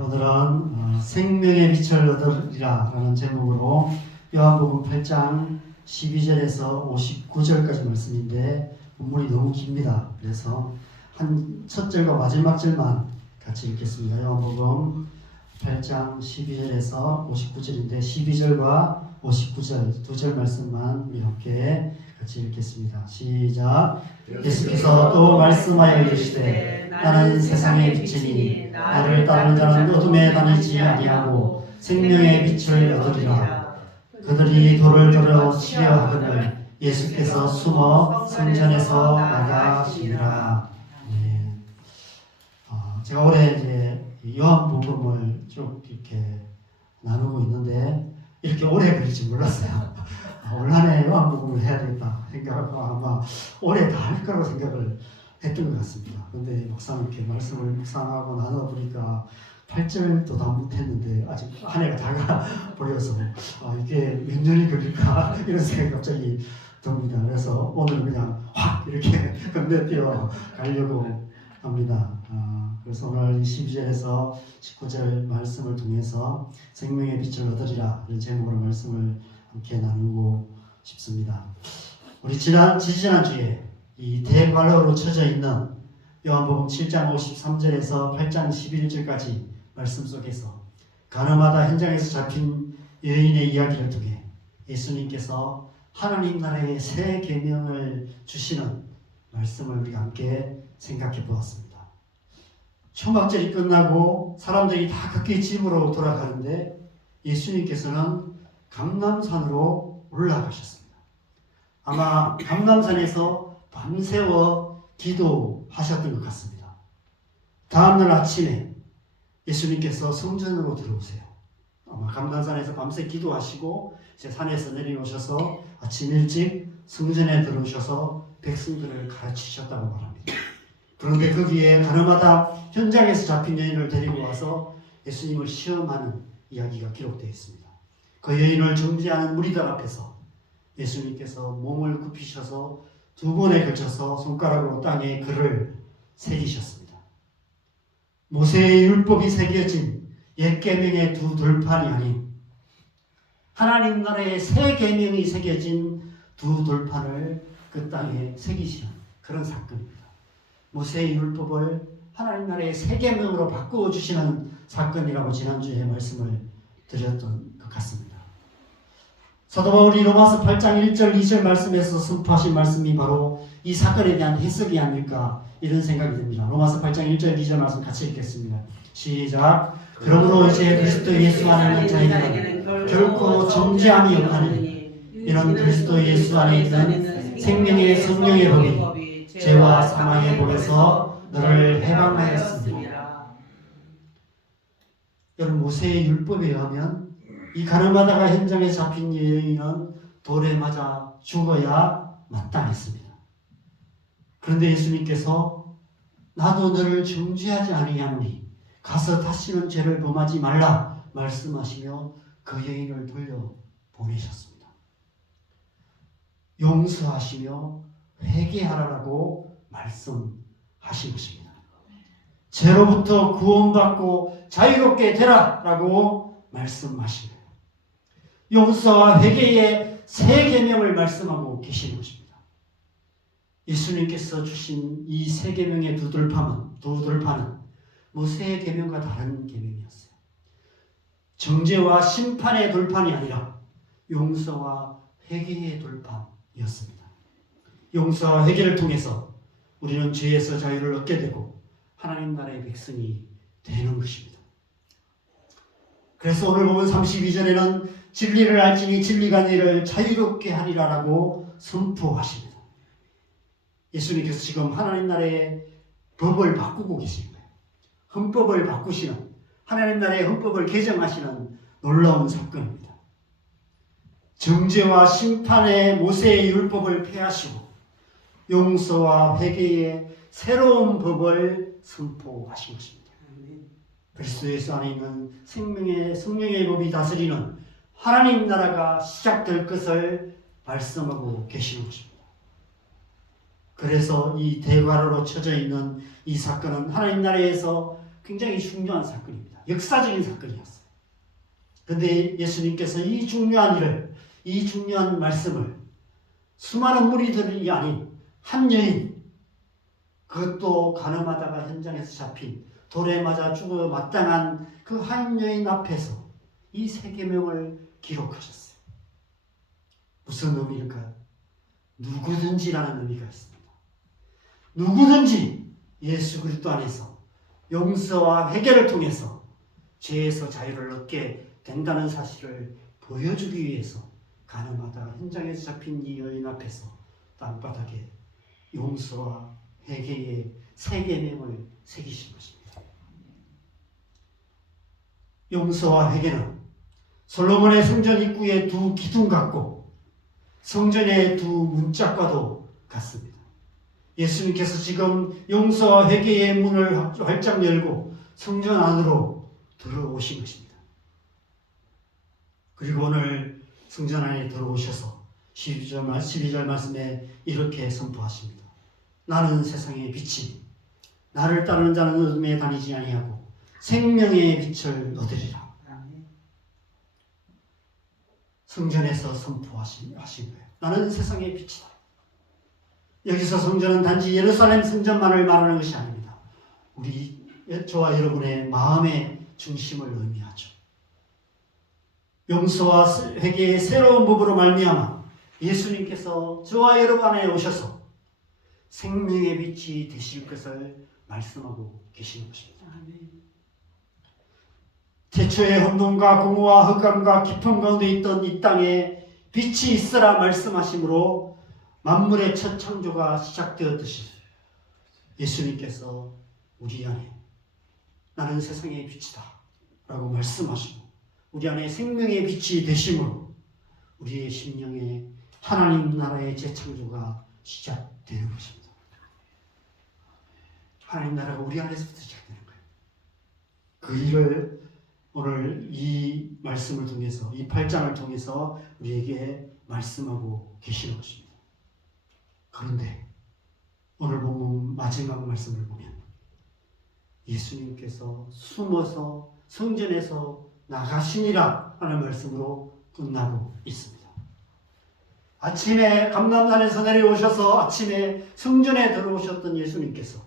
오늘은 생명의 빛을 얻으리라 라는 제목으로 요한복음 8장 12절에서 59절까지 말씀인데 본문이 너무 깁니다. 그래서 한 첫 절과 마지막 절만 같이 읽겠습니다. 요한복음 8장 12절에서 59절인데 12절과 59절 두 절 말씀만 우리 함께 같이 읽겠습니다. 시작. 예수께서 또 말씀하여 이르시되 나는 세상의 빛이니 나를 따르는 자는 어둠에 다니지 아니하고 생명의 빛을 얻으리라. 그들이 돌을 들어 치려 하거늘 예수께서 숨어 성전에서 나가시니라. 네. 제가 올해 이제 요한복음을 쭉 이렇게 나누고 있는데 이렇게 오래 걸릴지 몰랐어요. 올 한해 요한복음을 해야 되겠다 생각하고 아마 올해 다 할 거라고 생각을 했던 것 같습니다. 그런데 목사님께 말씀을 묵상하고 나눠보니까 8절도 다 못했는데 아직 한 해가 다가 버려서 이게 몇 년이 걸릴까 이런 생각이 갑자기 듭니다. 그래서 오늘 그냥 확 이렇게 건너뛰어 가려고 합니다. 그래서 오늘 12절에서 19절 말씀을 통해서 생명의 빛을 얻으리라 이런 제목으로 말씀을 함께 나누고 싶습니다. 우리 지지난주에 이 대관로로 쳐져 있는 요한복음 7장 53절에서 8장 11절까지 말씀 속에서 가늠하다 현장에서 잡힌 여인의 이야기를 통해 예수님께서 하나님 나라의 새 계명을 주시는 말씀을 우리가 함께 생각해 보았습니다. 초막절이 끝나고 사람들이 다 각기 집으로 돌아가는데 예수님께서는 감람산으로 올라가셨습니다. 아마 감람산에서 밤새워 기도하셨던 것 같습니다. 다음날 아침에 예수님께서 성전으로 들어오세요. 아마 감람산에서 밤새 기도하시고 이제 산에서 내려오셔서 아침 일찍 성전에 들어오셔서 백성들을 가르치셨다고 말합니다. 그런데 거기에 가늠하다 현장에서 잡힌 여인을 데리고 와서 예수님을 시험하는 이야기가 기록되어 있습니다. 그 여인을 정죄하는 무리들 앞에서 예수님께서 몸을 굽히셔서 두 번에 걸쳐서 손가락으로 땅에 글을 새기셨습니다. 모세의 율법이 새겨진 옛 계명의 두 돌판이 아닌 하나님 나라의 새 계명이 새겨진 두 돌판을 그 땅에 새기시는 그런 사건입니다. 모세의 율법을 하나님 나라의 새 계명으로 바꾸어 주시는 사건이라고 지난주에 말씀을 드렸던 것 같습니다. 사도 바울이 로마서 8장 1절 2절 말씀에서 선포하신 말씀이 바로 이 사건에 대한 해석이 아닐까 이런 생각이 듭니다. 로마서 8장 1절 2절 말씀 같이 읽겠습니다. 시작. 그러므로 이제 그리스도 예수 안에 있는 자에게는 결코 정죄함이 없나니 이는 그리스도 예수 안에 있는 생명의 성령의 법이 죄와 사망의 법에서 너를 해방하였습니다. 여러분 모세의 율법에 의하면 이 가늠하다가 현장에 잡힌 여인은 돌에 맞아 죽어야 마땅했습니다. 그런데 예수님께서 나도 너를 정죄하지 아니하노니 가서 다시는 죄를 범하지 말라 말씀하시며 그 여인을 돌려보내셨습니다. 용서하시며 회개하라고 말씀하신 것입니다. 죄로부터 구원받고 자유롭게 되라라고 말씀하신 거예요. 용서와 회개의 새 계명을 말씀하고 계시는 것입니다. 예수님께서 주신 이 새 계명의 두 돌판은 모세의 계명과 다른 계명이었어요. 정죄와 심판의 돌판이 아니라 용서와 회개의 돌판이었습니다. 용서와 회개를 통해서 우리는 죄에서 자유를 얻게 되고 하나님 나라의 백성이 되는 것입니다. 그래서 오늘 보면 32절에는 진리를 알지니 진리가 너희를 자유롭게 하리라라고 선포하십니다. 예수님께서 지금 하나님 나라의 법을 바꾸고 계신 거예요. 헌법을 바꾸시는 하나님 나라의 헌법을 개정하시는 놀라운 사건입니다. 정죄와 심판의 모세의 율법을 폐하시고 용서와 회개의 새로운 법을 선포하신 것입니다. 그리스도 예수 안에 있는 성령의 법이 다스리는 하나님 나라가 시작될 것을 말씀하고 계시는 것입니다. 그래서 이 대괄호로 쳐져 있는 이 사건은 하나님 나라에서 굉장히 중요한 사건입니다. 역사적인 사건이었어요. 그런데 예수님께서 이 중요한 일을, 이 중요한 말씀을 수많은 무리들이 아닌 한 여인, 그것도 가늠하다가 현장에서 잡힌 돌에 맞아 죽어 마땅한 그 한 여인 앞에서 이 세 계명을 기록하셨어요. 무슨 의미일까요? 누구든지라는 의미가 있습니다. 누구든지 예수 그리스도 안에서 용서와 회개를 통해서 죄에서 자유를 얻게 된다는 사실을 보여주기 위해서 가늠하다가 현장에서 잡힌 이 여인 앞에서 땅바닥에 용서와 회개의 세 계명을 새기신 것입니다. 용서와 회개는 솔로몬의 성전 입구의 두 기둥 같고 성전의 두 문짝과도 같습니다. 예수님께서 지금 용서와 회개의 문을 활짝 열고 성전 안으로 들어오신 것입니다. 그리고 오늘 성전 안에 들어오셔서 12절 말씀에 이렇게 선포하십니다. 나는 세상의 빛이 나를 따르는 자는 어둠에 다니지 아니하고 생명의 빛을 얻으리라. 성전에서 선포하신 거예요. 나는 세상의 빛이다. 여기서 성전은 단지 예루살렘 성전만을 말하는 것이 아닙니다. 우리 저와 여러분의 마음의 중심을 의미하죠. 용서와 회개의 새로운 법으로 말미암아 예수님께서 저와 여러분 안에 오셔서 생명의 빛이 되실 것을 말씀하고 계시는 것입니다. 태초에 혼돈과 공허와 흑암과 깊음 가운데 있던 이 땅에 빛이 있으라 말씀하심으로 만물의 첫 창조가 시작되었듯이 예수님께서 우리 안에 나는 세상의 빛이다 라고 말씀하시고 우리 안에 생명의 빛이 되심으로 우리의 심령에 하나님 나라의 재창조가 시작되는 것입니다. 하나님 나라가 우리 안에서부터 시작되는 거예요. 그 일을 오늘 이 말씀을 통해서, 이 8장을 통해서 우리에게 말씀하고 계시는 것입니다. 그런데 오늘 본문 마지막 말씀을 보면 예수님께서 숨어서 성전에서 나가시니라 하는 말씀으로 끝나고 있습니다. 아침에 감람산에서 내려오셔서 아침에 성전에 들어오셨던 예수님께서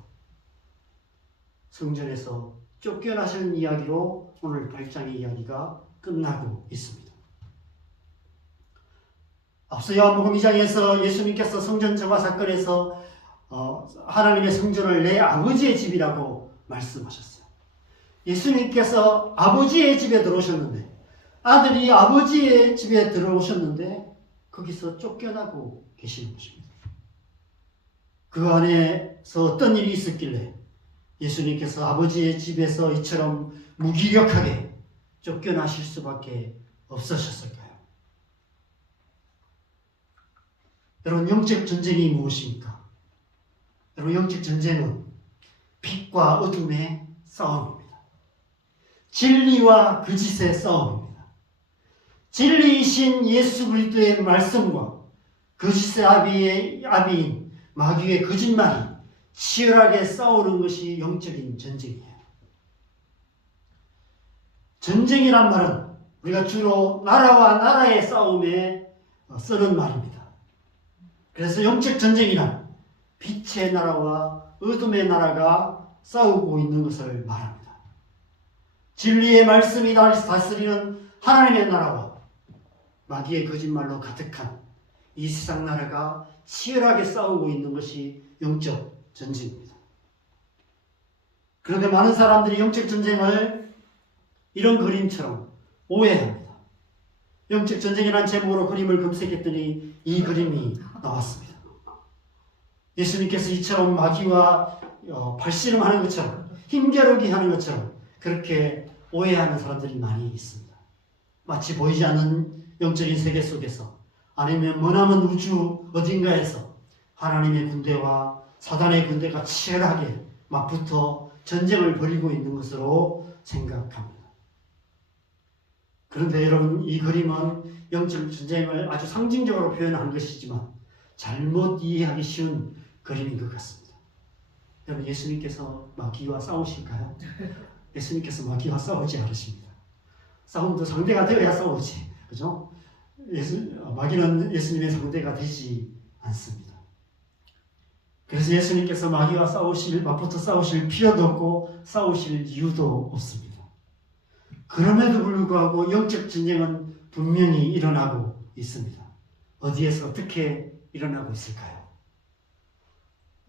성전에서 쫓겨나시는 이야기로 오늘 8장의 이야기가 끝나고 있습니다. 앞서 요한복음 2장에서 예수님께서 성전 정화 사건에서 하나님의 성전을 내 아버지의 집이라고 말씀하셨어요. 예수님께서 아버지의 집에 들어오셨는데 아들이 아버지의 집에 들어오셨는데 거기서 쫓겨나고 계시는 것입니다. 그 안에서 어떤 일이 있었길래 예수님께서 아버지의 집에서 이처럼 무기력하게 쫓겨나실 수밖에 없으셨을까요? 여러분, 영적 전쟁이 무엇입니까? 여러분, 영적 전쟁은 빛과 어둠의 싸움입니다. 진리와 거짓의 싸움입니다. 진리이신 예수 그리스도의 말씀과 거짓의 아비인 마귀의 거짓말이 치열하게 싸우는 것이 영적인 전쟁이에요. 전쟁이란 말은 우리가 주로 나라와 나라의 싸움에 쓰는 말입니다. 그래서 영적 전쟁이란 빛의 나라와 어둠의 나라가 싸우고 있는 것을 말합니다. 진리의 말씀이 다스리는 하나님의 나라와 마귀의 거짓말로 가득한 이 세상 나라가 치열하게 싸우고 있는 것이 영적 전쟁입니다. 그런데 많은 사람들이 영적 전쟁을 이런 그림처럼 오해합니다. 영적 전쟁이라는 제목으로 그림을 검색했더니 이 그림이 나왔습니다. 예수님께서 이처럼 마귀와 발씨름하는 것처럼 힘겨루기 하는 것처럼 그렇게 오해하는 사람들이 많이 있습니다. 마치 보이지 않는 영적인 세계 속에서 아니면 머나먼 우주 어딘가에서 하나님의 군대와 사단의 군대가 치열하게 맞붙어 전쟁을 벌이고 있는 것으로 생각합니다. 그런데 여러분, 이 그림은 영적 전쟁을 아주 상징적으로 표현한 것이지만 잘못 이해하기 쉬운 그림인 것 같습니다. 여러분, 예수님께서 마귀와 싸우실까요? 예수님께서 마귀와 싸우지 않으십니다. 싸움도 상대가 되어야 싸우지. 그죠? 마귀는 예수님의 상대가 되지 않습니다. 그래서 예수님께서 마귀와 맞붙어 싸우실 필요도 없고 싸우실 이유도 없습니다. 그럼에도 불구하고 영적 전쟁은 분명히 일어나고 있습니다. 어디에서 어떻게 일어나고 있을까요?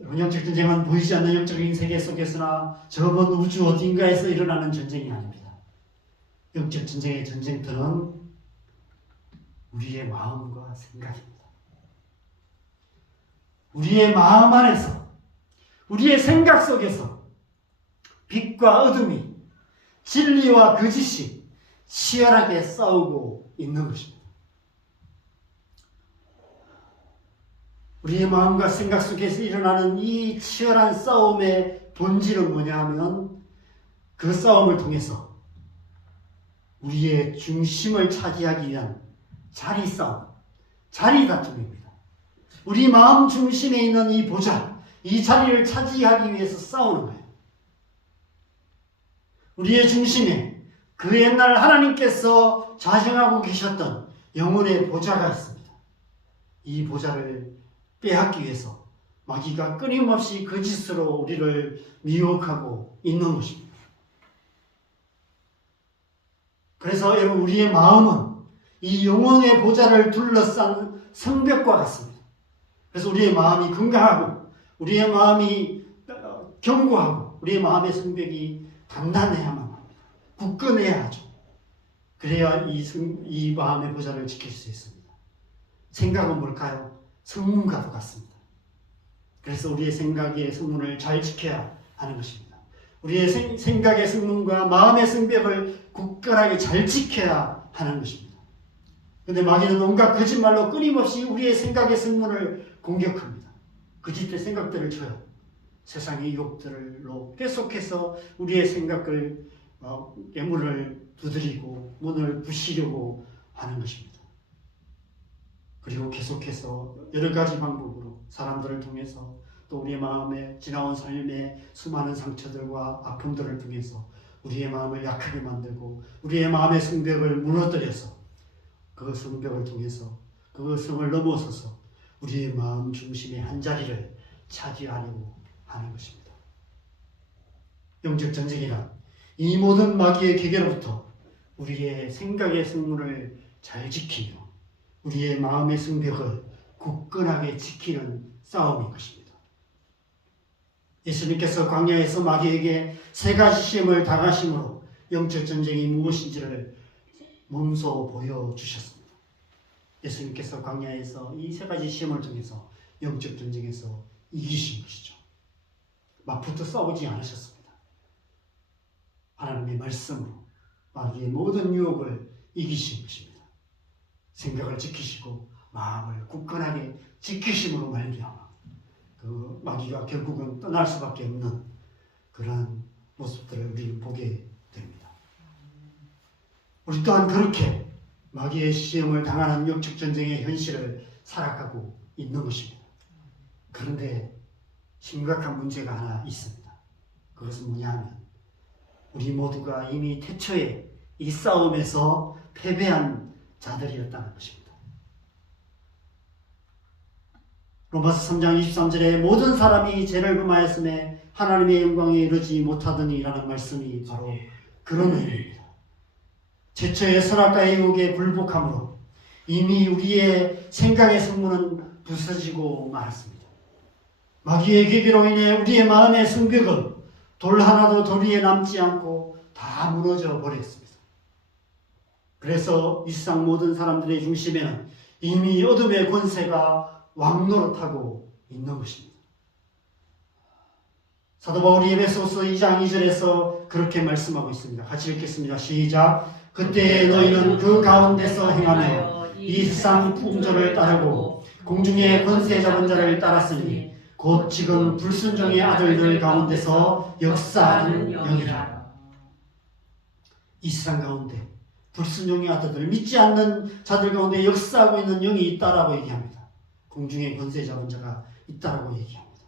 영적 전쟁은 보이지 않는 영적인 세계 속에서나 저 먼 우주 어딘가에서 일어나는 전쟁이 아닙니다. 영적 전쟁의 전쟁터는 우리의 마음과 생각입니다. 우리의 마음 안에서, 우리의 생각 속에서 빛과 어둠이, 진리와 거짓이 치열하게 싸우고 있는 것입니다. 우리의 마음과 생각 속에서 일어나는 이 치열한 싸움의 본질은 뭐냐 하면 그 싸움을 통해서 우리의 중심을 차지하기 위한 자리 싸움, 자리 다툼입니다. 우리 마음 중심에 있는 이 보좌, 이 자리를 차지하기 위해서 싸우는 거예요. 우리의 중심에 그 옛날 하나님께서 자정하고 계셨던 영혼의 보좌가 있습니다. 이 보좌를 빼앗기 위해서 마귀가 끊임없이 거짓으로 우리를 미혹하고 있는 것입니다. 그래서 여러분, 우리의 마음은 이 영혼의 보좌를 둘러싼 성벽과 같습니다. 그래서 우리의 마음이 건강하고 우리의 마음이 견고하고 우리의 마음의 성벽이 단단해야만 합니다. 굳건해야 하죠. 그래야 이 마음의 보좌를 지킬 수 있습니다. 생각은 뭘까요? 성문과도 같습니다. 그래서 우리의 생각의 성문을 잘 지켜야 하는 것입니다. 우리의 생각의 성문과 마음의 성벽을 굳건하게 잘 지켜야 하는 것입니다. 그런데 마귀는 온갖 거짓말로 끊임없이 우리의 생각의 성문을 공격합니다. 거짓된 생각들을 줘요. 세상의 유혹들로 계속해서 우리의 생각을 문을 두드리고 문을 부시려고 하는 것입니다. 그리고 계속해서 여러 가지 방법으로 사람들을 통해서 또 우리의 마음에 지나온 삶의 수많은 상처들과 아픔들을 통해서 우리의 마음을 약하게 만들고 우리의 마음의 성벽을 무너뜨려서 그 성벽을 통해서 그 성을 넘어서서 우리의 마음 중심의 한 자리를 차지하려고 하는 것입니다. 영적 전쟁이란 이 모든 마귀의 계계로부터 우리의 생각의 성문을 잘 지키며 우리의 마음의 성벽을 굳건하게 지키는 싸움인 것입니다. 예수님께서 광야에서 마귀에게 세 가지 시험을 당하심으로 영적 전쟁이 무엇인지를 몸소 보여주셨습니다. 예수님께서 광야에서 이 세 가지 시험을 통해서 영적 전쟁에서 이기신 것이죠. 맞붙어 싸우지 않으셨습니다. 하나님의 말씀으로 마귀의 모든 유혹을 이기신 것입니다. 생각을 지키시고 마음을 굳건하게 지키심으로 말미암아 그 마귀가 결국은 떠날 수밖에 없는 그러한 모습들을 우리는 보게 됩니다. 우리 또한 그렇게 마귀의 시험을 당하는 영적 전쟁의 현실을 살아가고 있는 것입니다. 그런데 심각한 문제가 하나 있습니다. 그것은 뭐냐면 우리 모두가 이미 태초에 이 싸움에서 패배한 자들이었다는 것입니다. 로마서 3장 23절에 모든 사람이 죄를 범하였음에 하나님의 영광에 이르지 못하더니라는 말씀이 바로 그런 의미입니다. 최초의 선악과의 유혹에 굴복함으로 이미 우리의 생각의 성문은 부서지고 말았습니다. 마귀의 계기로 인해 우리의 마음의 성벽은 돌 하나도 돌 위에 남지 않고 다 무너져 버렸습니다. 그래서 이 세상 모든 사람들의 중심에는 이미 어둠의 권세가 왕노릇하고 있는 것입니다. 사도 바울이 에베소서 2장 2절에서 그렇게 말씀하고 있습니다. 같이 읽겠습니다. 시작. 그때 너희는 그 가운데서 행하며 이 세상 풍조를 따르고 공중의 권세 잡은 자를 따랐으니 곧 지금 불순종의 아들들 가운데서 역사하는 영이라. 이 세상 가운데 불순종의 아들들, 믿지 않는 자들 가운데 역사하고 있는 영이 있다라고 얘기합니다. 공중의 권세 잡은 자가 있다라고 얘기합니다.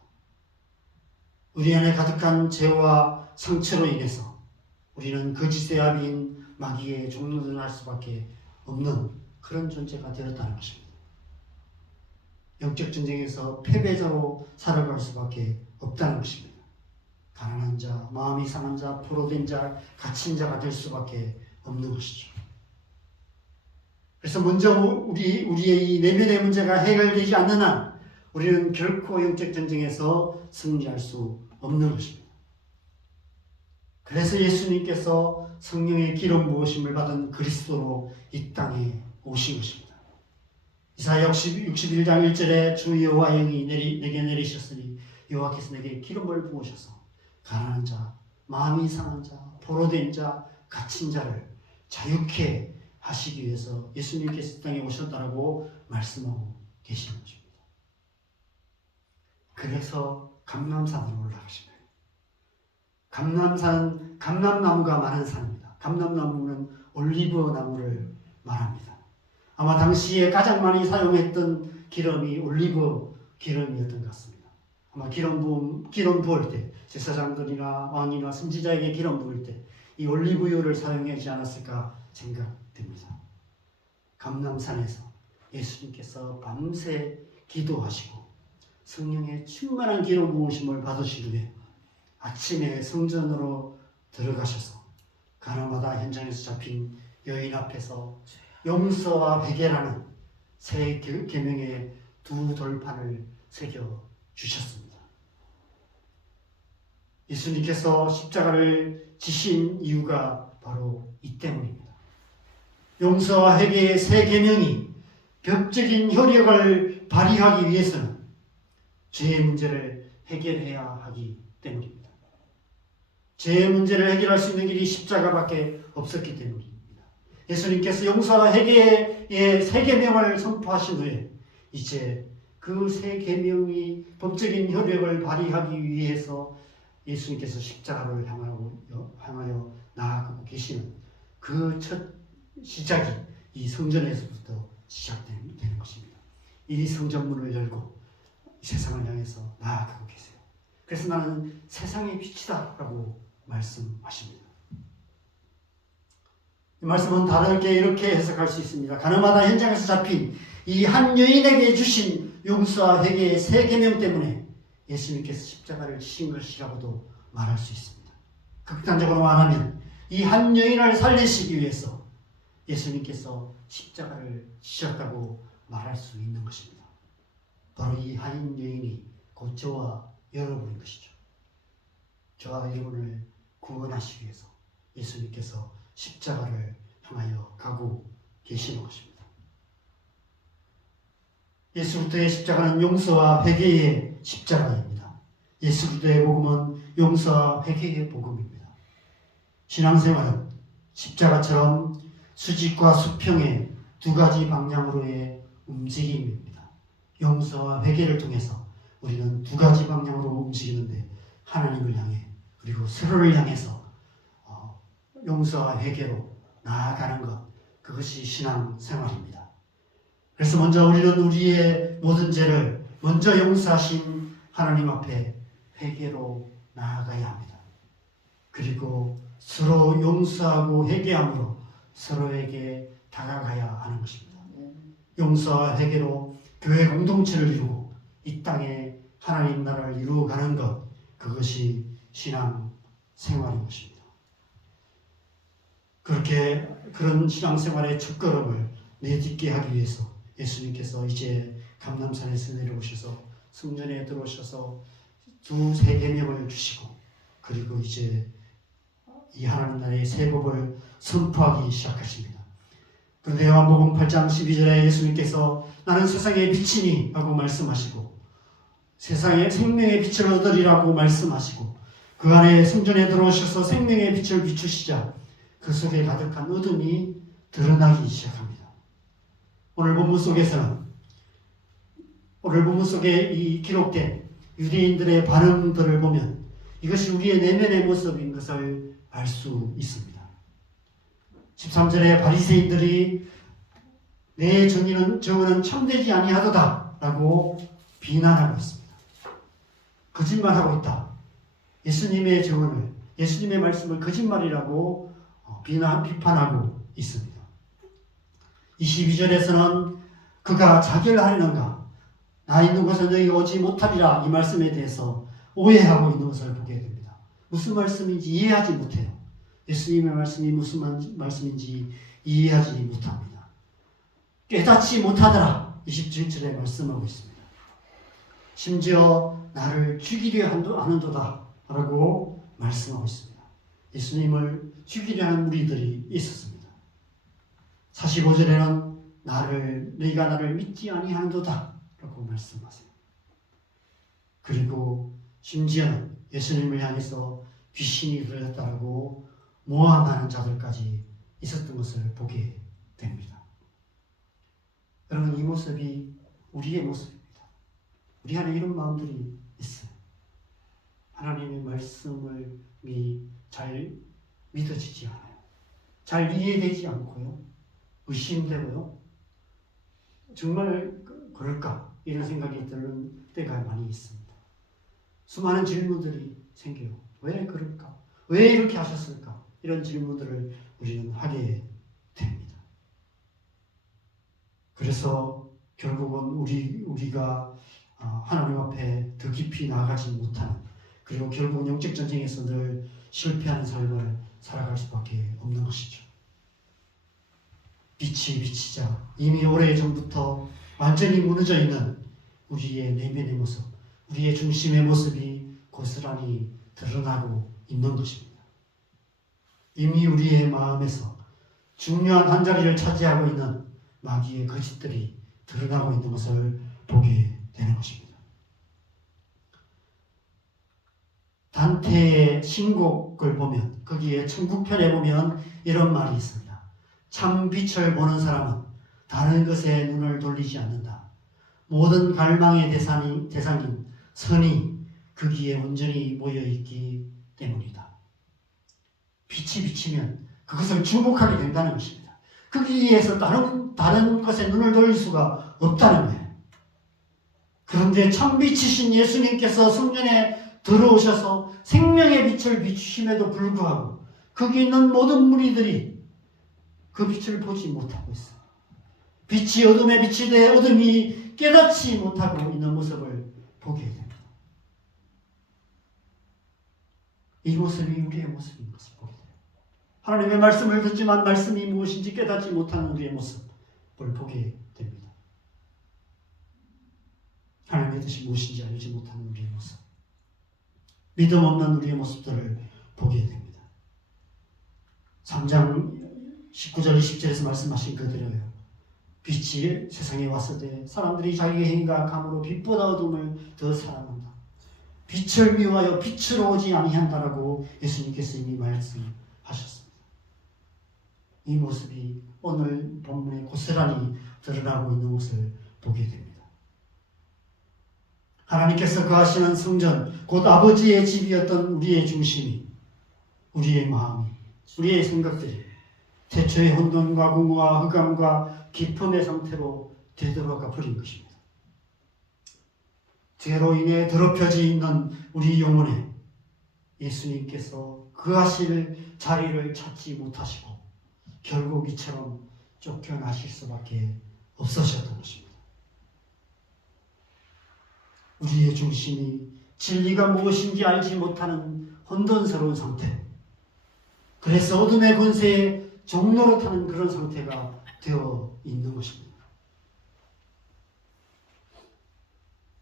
우리 안에 가득한 죄와 상처로 인해서 우리는 거짓의 아비인 마귀의 종노릇을 할 수밖에 없는 그런 존재가 되었다는 것입니다. 영적 전쟁에서 패배자로 살아갈 수밖에 없다는 것입니다. 가난한 자, 마음이 상한 자, 포로된 자, 갇힌 자가 될 수밖에 없는 것이죠. 그래서 먼저 우리의 이 내면의 문제가 해결되지 않는 한 우리는 결코 영적 전쟁에서 승리할 수 없는 것입니다. 그래서 예수님께서 성령의 기름 부으심을 받은 그리스도로 이 땅에 오신 것입니다. 이사야 61장 1절에 주 여호와 영이 내게 내리셨으니 여호와께서 내게 기름을 부으셔서 가난한 자, 마음이 상한 자, 포로된 자, 갇힌 자를 자유케 하시기 위해서 예수님께서 이 땅에 오셨다라고 말씀하고 계시는 것입니다. 그래서 감람산으로 올라가신 거예요. 감람산, 감람나무가 많은 산입니다. 감람나무는 올리브 나무를 말합니다. 아마 당시에 가장 많이 사용했던 기름이 올리브 기름이었던 것 같습니다. 아마 기름 부을 때, 제사장들이나 왕이나 선지자에게 기름 부을 때 이 올리브유를 사용하지 않았을까 생각됩니다. 감람산에서 예수님께서 밤새 기도하시고 성령의 충만한 기름 부으심을 받으신 후에 아침에 성전으로 들어가셔서 가나마다 현장에서 잡힌 여인 앞에서 용서와 회개라는 새 계명의 두 돌판을 새겨 주셨습니다. 예수님께서 십자가를 지신 이유가 바로 이 때문입니다. 용서와 회개의 새 계명이 벽적인 효력을 발휘하기 위해서는 죄의 문제를 해결해야 하기 때문입니다. 죄의 문제를 해결할 수 있는 길이 십자가밖에 없었기 때문입니다. 예수님께서 용서와 회개의 새 계명을 선포하신 후에 이제 그 새 계명이 법적인 효력을 발휘하기 위해서 예수님께서 십자가를 향하여 나아가고 계시는 그 첫 시작이 이 성전에서부터 시작되는 것입니다. 이 성전문을 열고 세상을 향해서 나아가고 계세요. 그래서 나는 세상의 빛이다 라고 말씀하십니다. 이 말씀은 다르게 이렇게 해석할 수 있습니다. 가나마다 현장에서 잡힌 이 한 여인에게 주신 용서와 회개의 새 계명 때문에 예수님께서 십자가를 지신 것이라고도 말할 수 있습니다. 극단적으로 말하면 이 한 여인을 살리시기 위해서 예수님께서 십자가를 지셨다고 말할 수 있는 것입니다. 바로 이 한 여인이 곧 저와 여러분인 것이죠. 저와 여러분을 구원하시기 위해서 예수님께서 십자가를 향하여 가고 계시는 것입니다. 예수 그리스도의 십자가는 용서와 회개의 십자가입니다. 예수 그리스도의 복음은 용서와 회개의 복음입니다. 신앙생활은 십자가처럼 수직과 수평의 두 가지 방향으로의 움직임입니다. 용서와 회개를 통해서 우리는 두 가지 방향으로 움직이는데 하나님을 향해 그리고 서로를 향해서 용서와 회개로 나아가는 것, 그것이 신앙생활입니다. 그래서 먼저 우리는 우리의 모든 죄를 먼저 용서하신 하나님 앞에 회개로 나아가야 합니다. 그리고 서로 용서하고 회개함으로 서로에게 다가가야 하는 것입니다. 용서와 회개로 교회 공동체를 이루고 이 땅에 하나님 나라를 이루어가는 것, 그것이 신앙생활인 것입니다. 그런 신앙생활의 첫걸음을 내딛게 하기 위해서 예수님께서 이제 감람산에서 내려오셔서 성전에 들어오셔서 두세 계명을 주시고 그리고 이제 이 하나님 나라의 새 법을 선포하기 시작하십니다. 그런데 요한복음 8장 12절에 예수님께서 나는 세상의 빛이니 라고 말씀하시고 세상에 생명의 빛을 얻으리라고 말씀하시고 그 안에 성전에 들어오셔서 생명의 빛을 비추시자 그 속에 가득한 어둠이 드러나기 시작합니다. 오늘 본문 속에 이 기록된 유대인들의 반응들을 보면 이것이 우리의 내면의 모습인 것을 알 수 있습니다. 13절에 바리새인들이 내 정의는 참되지 아니하도다 라고 비난하고 있습니다. 거짓말하고 있다. 예수님의 정언을 예수님의 말씀을 거짓말이라고 비판하고 있습니다. 22절에서는 그가 자기를 하려는가 나 있는 곳에 너희 오지 못하리라 이 말씀에 대해서 오해하고 있는 것을 보게 됩니다. 무슨 말씀인지 이해하지 못해요. 예수님의 말씀이 무슨 말씀인지 이해하지 못합니다. 깨닫지 못하더라 27절에 말씀하고 있습니다. 심지어 나를 죽이려 하는도다 라고 말씀하고 있습니다. 예수님을 죽이려 하는 무리들이 있었습니다. 45절에는 너희가 나를 믿지 아니하는도다 라고 말씀하세요. 그리고 심지어는 예수님을 향해서 귀신이 들렸다고 모함하는 자들까지 있었던 것을 보게 됩니다. 여러분, 이 모습이 우리의 모습입니다. 우리 안에 이런 마음들이 있어요. 하나님의 말씀을 잘 믿어지지 않아요. 잘 이해되지 않고요. 의심되고요. 정말 그럴까? 이런 생각이 드는 때가 많이 있습니다. 수많은 질문들이 생겨요. 왜 그럴까? 왜 이렇게 하셨을까? 이런 질문들을 우리는 하게 됩니다. 그래서 결국은 우리가 하나님 앞에 더 깊이 나아가지 못하는, 그리고 결국은 영적 전쟁에서 늘 실패하는 삶을 살아갈 수밖에 없는 것이죠. 빛이 비치자 이미 오래전부터 완전히 무너져 있는 우리의 내면의 모습, 우리의 중심의 모습이 고스란히 드러나고 있는 것입니다. 이미 우리의 마음에서 중요한 한 자리를 차지하고 있는 마귀의 거짓들이 드러나고 있는 것을 보게 되는 것입니다. 단테의 신곡을 보면, 거기에 천국편에 보면 이런 말이 있습니다. 참 빛을 보는 사람은 다른 것에 눈을 돌리지 않는다. 모든 갈망의 대상인 선이 거기에 온전히 모여있기 때문이다. 빛이 비치면 그것을 주목하게 된다는 것입니다. 거기에서 다른 것에 눈을 돌릴 수가 없다는 거예요. 그런데 참 빛이신 예수님께서 성전에 들어오셔서 생명의 빛을 비추심에도 불구하고 거기 있는 모든 무리들이 그 빛을 보지 못하고 있어요. 빛이 어둠에 비치되 어둠이 깨닫지 못하고 있는 모습을 보게 됩니다. 이 모습이 우리의 모습인 것을 보게 돼요. 하나님의 말씀을 듣지만 말씀이 무엇인지 깨닫지 못하는 우리의 모습을 보게 됩니다. 하나님의 뜻이 무엇인지 알지 못하는 우리의 모습, 믿음 없는 우리의 모습들을 보게 됩니다. 3장 19절 20절에서 말씀하신 그대로요. 빛이 세상에 왔을 때 사람들이 자기의 행위가 감으로 빛보다 어둠을 더 사랑한다. 빛을 미워하여 빛으로 오지 아니한다라고 예수님께서 이미 말씀하셨습니다. 이 모습이 오늘 본문에 고스란히 드러나고 있는 것을 보게 됩니다. 하나님께서 거하시는 성전, 곧 아버지의 집이었던 우리의 중심이, 우리의 마음이, 우리의 생각들이 태초의 혼돈과 공허와 흑암과 기품의 상태로 되돌아가 버린 것입니다. 죄로 인해 더럽혀져 있는 우리 영혼에 예수님께서 거하실 자리를 찾지 못하시고 결국 이처럼 쫓겨나실 수밖에 없으셨던 것입니다. 우리의 중심이 진리가 무엇인지 알지 못하는 혼돈스러운 상태, 그래서 어둠의 권세에 종로로 타는 그런 상태가 되어 있는 것입니다.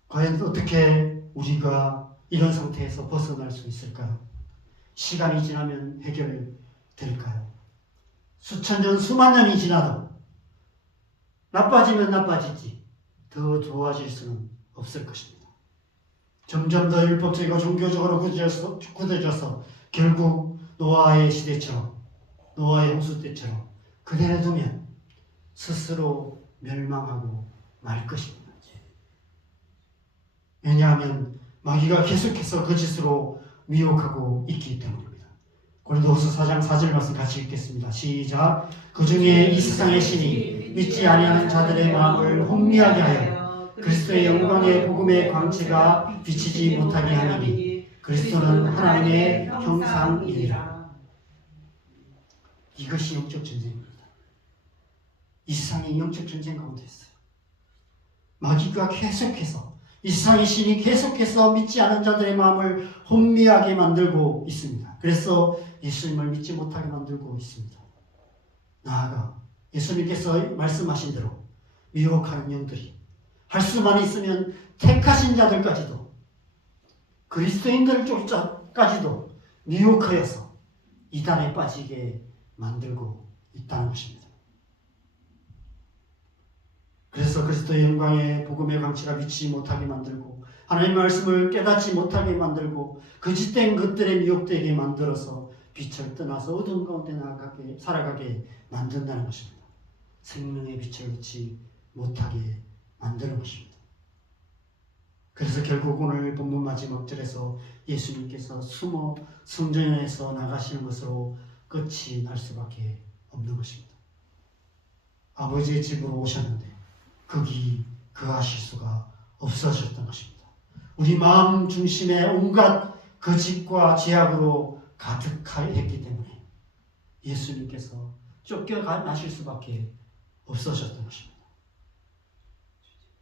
과연 어떻게 우리가 이런 상태에서 벗어날 수 있을까요? 시간이 지나면 해결될까요? 수천 년, 수만 년이 지나도 나빠지면 나빠지지 더 좋아질 수는 없을 것입니다. 점점 더 율법적이고 종교적으로 굳어져서 결국 노아의 시대처럼, 노아의 홍수 때처럼 그대로 두면 스스로 멸망하고 말 것입니다. 왜냐하면 마귀가 계속해서 거짓으로 미혹하고 있기 때문입니다. 고린도후서 4장 4절 말씀 같이 읽겠습니다. 시작. 그 중에 이 세상의 신이 믿지 아니하는 자들의 마음을 혼미하게 하여 그리스도의 영광의 복음의 광채가 비치지 못하게 하느니 그리스도는 하나님의 형상이니라. 이것이 영적 전쟁입니다. 이 세상이 영적 전쟁 가운데 있어요. 마귀가 계속해서, 이 세상의 신이 계속해서 믿지 않은 자들의 마음을 혼미하게 만들고 있습니다. 그래서 예수님을 믿지 못하게 만들고 있습니다. 나아가 예수님께서 말씀하신 대로 미혹하는 영들이 할 수만 있으면 택하신 자들까지도, 그리스도인들 쫓아까지도 미혹하여서 이단에 빠지게 만들고 있다는 것입니다. 그래서 그리스도의 영광의 복음의 광채가 비치지 못하게 만들고, 하나님의 말씀을 깨닫지 못하게 만들고, 거짓된 것들에 미혹되게 만들어서 빛을 떠나서 어두운 가운데 살아가게 만든다는 것입니다. 생명의 빛을 얻지 못하게 만드는 것입니다. 그래서 결국 오늘 본문 마지막 절에서 예수님께서 숨어 성전에서 나가시는 것으로 끝이 날 수밖에 없는 것입니다. 아버지의 집으로 오셨는데 거기 거하실 수가 없어졌던 것입니다. 우리 마음 중심에 온갖 거짓과 죄악으로 가득했기 때문에 예수님께서 쫓겨나실 수밖에 없어졌던 것입니다.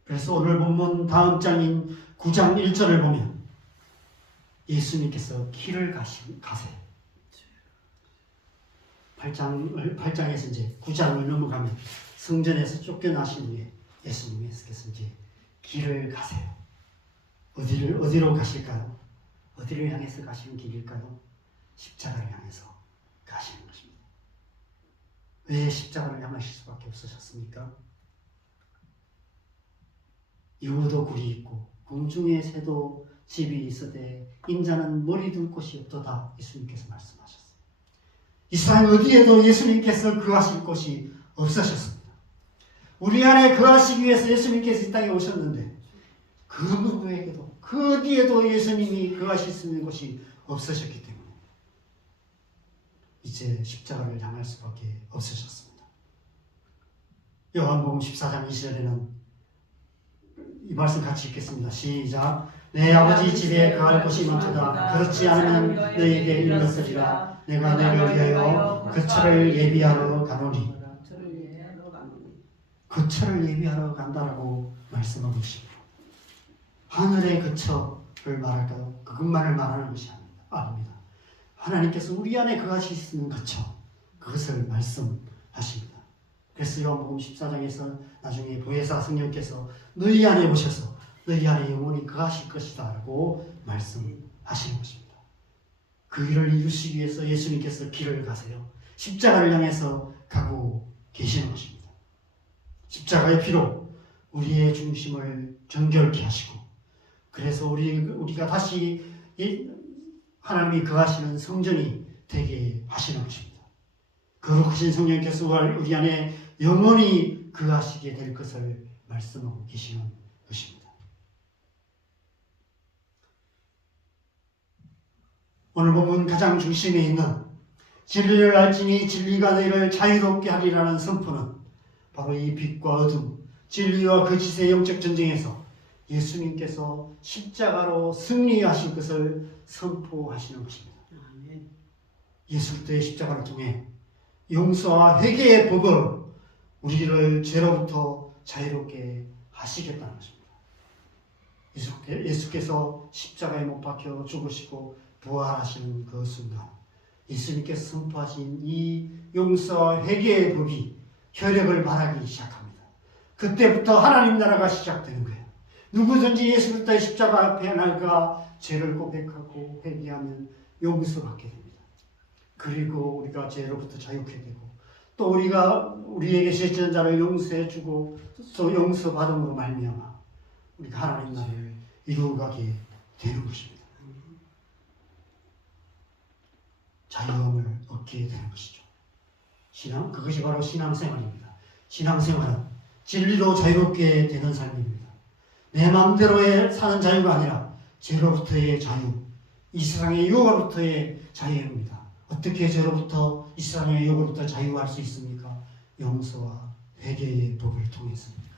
그래서 오늘 본문 다음 장인 9장 1절을 보면 예수님께서 길을 가세요. 8장에서 이제 9장을 넘어가면 성전에서 쫓겨나신 후에 예수님께서 이제 길을 가세요. 어디로 가실까요? 어디를 향해서 가시는 길일까요? 십자가를 향해서 가시는 것입니다. 왜 십자가를 향하실 수밖에 없으셨습니까? 여우도 굴이 있고 공중의 새도 집이 있으되 인자는 머리 둘 곳이 없도다. 예수님께서 말씀하셨어요. 이 세상 어디에도 예수님께서 거하실 곳이 없으셨습니다. 우리 안에 거하시기 위해서 예수님께서 이 땅에 오셨는데 그 누구에게도 그 어디에도 예수님이 거하실 수 있는 곳이 없으셨기 때문에 이제 십자가를 향할 수밖에 없으셨습니다. 요한복음 14장 20절에는 이 말씀 같이 읽겠습니다. 시작. 내 아버지 집에 거할 곳이 많도다. 그렇지 않으면 너희에게 일렀으리라. 내가 너희를 위하여 거처를 예비하러 가노니. 거처를 예비하러 간다라고 말씀하고 있습니다. 하늘의 거처를 말할까요? 그것만을 말하는 것이 아닙니다. 하나님께서 우리 안에 거하실 수 있는 거처, 그것을 말씀하십니다. 그래서 요한복음 14장에서 나중에 보혜사 성령께서 너희 안에 오셔서 너희 안에 영원히 거하실 것이다 라고 말씀하시는 것입니다. 그 일을 이루시기 위해서 예수님께서 길을 가세요. 십자가를 향해서 가고 계시는 것입니다. 십자가의 피로 우리의 중심을 정결케 하시고, 그래서 우리가 다시 하나님이 거하시는 성전이 되게 하시는 것입니다. 거룩하신 성령께서 우리 안에 영원히 거하시게 될 것을 말씀하고 계시는 것입니다. 오늘 본문 가장 중심에 있는 진리를 알지니 진리가 너희를 자유롭게 하리라는 선포는 바로 이 빛과 어둠, 진리와 거짓의 영적 전쟁에서 예수님께서 십자가로 승리하신 것을 선포하시는 것입니다. 예수 그리스도의 십자가를 통해 용서와 회개의 법을 우리를 죄로부터 자유롭게 하시겠다는 것입니다. 예수께서 십자가에 못 박혀 죽으시고 부활하시는 그 순간 예수님께서 선포하신 이 용서와 회개의 법이 효력을 발하기 시작합니다. 그때부터 하나님 나라가 시작되는 거예요. 누구든지 예수 그리스도의 십자가 앞에 나가 죄를 고백하고 회개하면 용서받게 됩니다. 그리고 우리가 죄로부터 자유케 되고 또 우리에게 죄지은 자를 용서해주고 또 용서받음으로 말미암아 우리가 하나님 나라를 이루어가게 되는 것입니다. 자유함을 얻게 되는 것이죠. 그것이 바로 신앙생활입니다. 신앙생활은 진리로 자유롭게 되는 삶입니다. 내 마음대로 사는 자유가 아니라 죄로부터의 자유, 이 세상의 유혹으로부터의 자유입니다. 어떻게 죄로부터 이 세상의 유혹으로부터 자유할 수 있습니까? 용서와 회개의 법을 통해서입니다.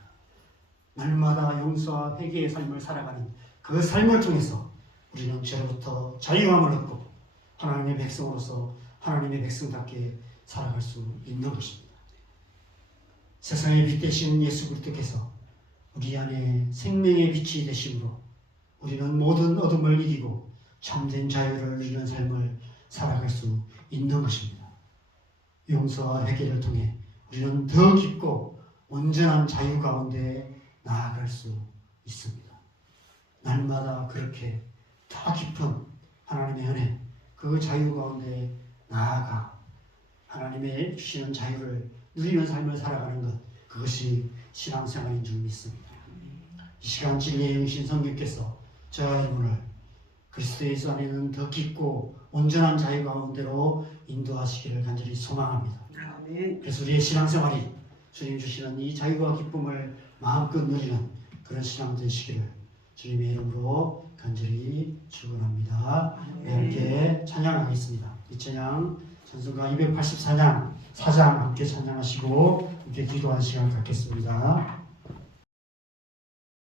날마다 용서와 회개의 삶을 살아가는 그 삶을 통해서 우리는 죄로부터 자유함을 얻고 하나님의 백성으로서 하나님의 백성답게 살아갈 수 있는 것입니다. 세상의 빛 되신 예수 그리스도께서 우리 안에 생명의 빛이 되심으로 우리는 모든 어둠을 이기고 참된 자유를 누리는 삶을 살아갈 수 있는 것입니다. 용서와 회개를 통해 우리는 더 깊고 온전한 자유 가운데 나아갈 수 있습니다. 날마다 그렇게 더 깊은 하나님의 은혜, 그 자유 가운데 나아가 하나님의 주시는 자유를 누리는 삶을 살아가는 것, 그것이 신앙생활인 줄 믿습니다. 이 시간 진리의 영신 성령께서 저와 여러분을 그리스도 예수 안에는 더 깊고 온전한 자유 가운데로 인도하시기를 간절히 소망합니다. 아멘. 그래서 우리의 신앙생활이 주님 주시는 이 자유와 기쁨을 마음껏 누리는 그런 신앙 되시기를 주님의 이름으로 간절히 축원합니다. 함께 찬양하겠습니다. 이 찬양 찬송가 284장 4장 함께 찬양하시고 함께 기도하는 시간 갖겠습니다.